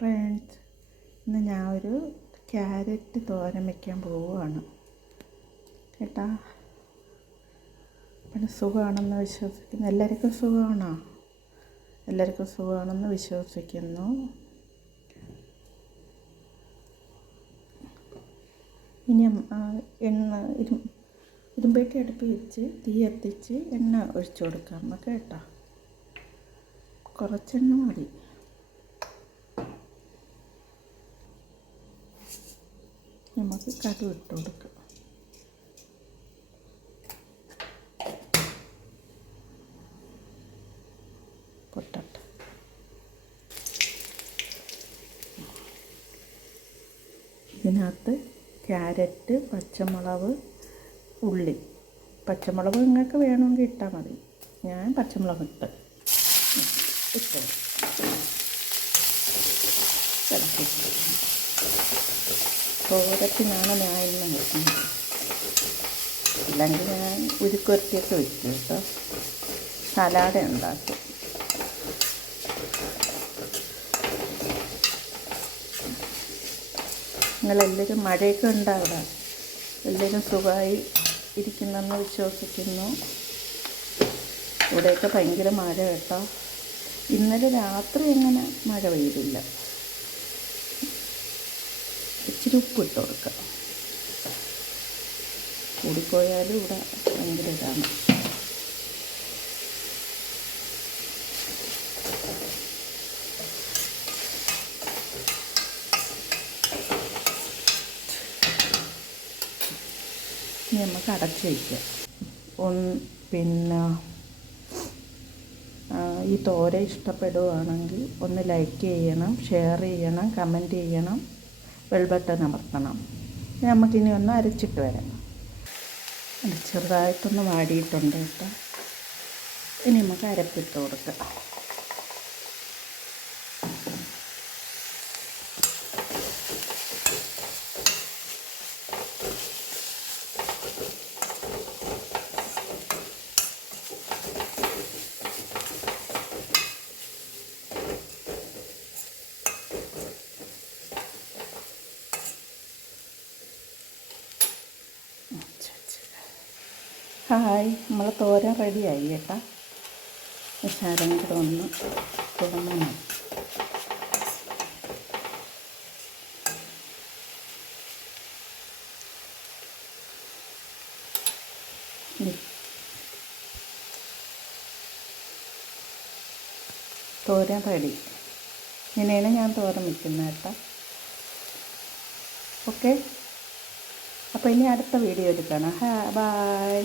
Friends, ഇന്ന് ഞാൻ ഒരു ക്യാരറ്റ് തോരൻ വയ്ക്കാൻ പോവുകയാണ് കേട്ടാ. പിന്നെ സുഖമാണെന്ന് വിശ്വസിക്കുന്നു. എല്ലാവർക്കും സുഖമാണോ? എല്ലാവർക്കും സുഖമാണെന്ന് വിശ്വസിക്കുന്നു. ഇനി ഇരുമ്പേട്ടി അടുപ്പ് വെച്ച് തീ കത്തിച്ച് എണ്ണ ഒഴിച്ചു കൊടുക്കാം കേട്ടോ. കുറച്ചെണ്ണ മതി. നമുക്ക് കടുക് ഇട്ട് കൊടുക്കാം. പൊട്ടട്ടെ. ഇതിനകത്ത് ക്യാരറ്റ്, പച്ചമുളക്, ഉള്ളി. പച്ചമുളക് നിങ്ങൾക്ക് വേണമെങ്കിൽ ഇട്ടാൽ മതി. ഞാൻ പച്ചമുളക് ഇട്ട് തോരത്തിനാണ് ഞാൻ ഇന്ന് വെക്കുന്നത്. ഇല്ലെങ്കിൽ ഞാൻ ഉരുക്കുവരട്ടിയൊക്കെ വയ്ക്കും കേട്ടോ. സലാഡ് ഉണ്ടാക്കും. നിങ്ങളെല്ലാവരും മഴയൊക്കെ ഉണ്ടാവില്ല, എല്ലാവരും സുഖമായി ഇരിക്കുന്നെന്ന് വിശ്വസിക്കുന്നു. ഇവിടെയൊക്കെ ഭയങ്കര മഴ കേട്ടോ. ഇന്നലെ രാത്രി അങ്ങനെ മഴ പെയ്തില്ല. ഇച്ചിരി ഉപ്പിട്ട് കൊടുക്കുക. കൂടിപ്പോയാലും ഇവിടെ ഭയങ്കര ഇതാണ്. ഇനി നമുക്ക് അടച്ച് വയ്ക്കാം. പിന്നെ ഈ തോരൻ ഇഷ്ടപ്പെടുകയാണെങ്കിൽ ഒന്ന് ലൈക്ക് ചെയ്യണം, ഷെയർ ചെയ്യണം, കമൻറ്റ് ചെയ്യണം, ബെൽ ബട്ടൺ അമർത്തണം. നമുക്കിനി ഒന്ന് അരച്ചിട്ട് വരാം. ചെറുതായിട്ടൊന്ന് വാടിയിട്ടുണ്ട് കേട്ടോ. ഇനി നമുക്ക് അരപ്പിട്ട് കൊടുക്കാം. ഹായ്, നമ്മളെ തോരൻ റെഡിയായി കേട്ടോ. ശരം കൂടെ ഒന്ന് തുടങ്ങണം. തോരൻ റെഡി. ഇങ്ങനെയാണ് ഞാൻ തോരൻ വയ്ക്കുന്നത് കേട്ടോ. ഓക്കെ, അപ്പോൾ ഇനി അടുത്ത വീഡിയോയിൽ കാണാം. ബൈ.